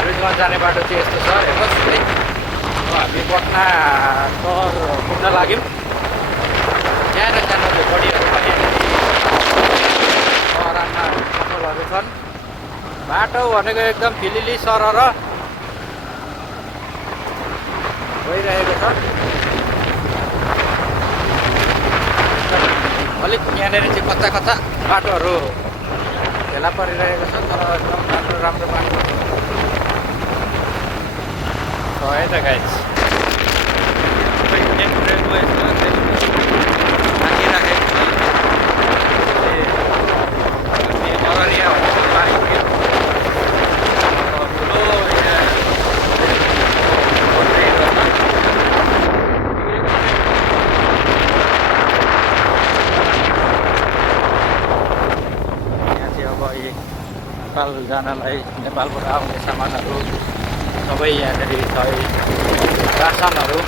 फालुटगञ्ज जाने बाटो चाहिँ यस्तो छ हेर्नुहोस् है। हामी पटना सहर पुग्न लाग्यौँ। सानो सानो झोपडीहरू पनि सहरमा पसलहरू छन्। बाटो भनेको एकदम फिलिली सरर भइरहेको छ। अलिक यहाँनिर चाहिँ कच्चा कच्चा बाटोहरू भेला परिरहेको छ, तर एकदम राम्रो राम्रो बाटो छ है त गाइस। नेपाल जानलाई नेपालबाट आउने सामानहरू सबै यहाँनिर छ। रासनहरू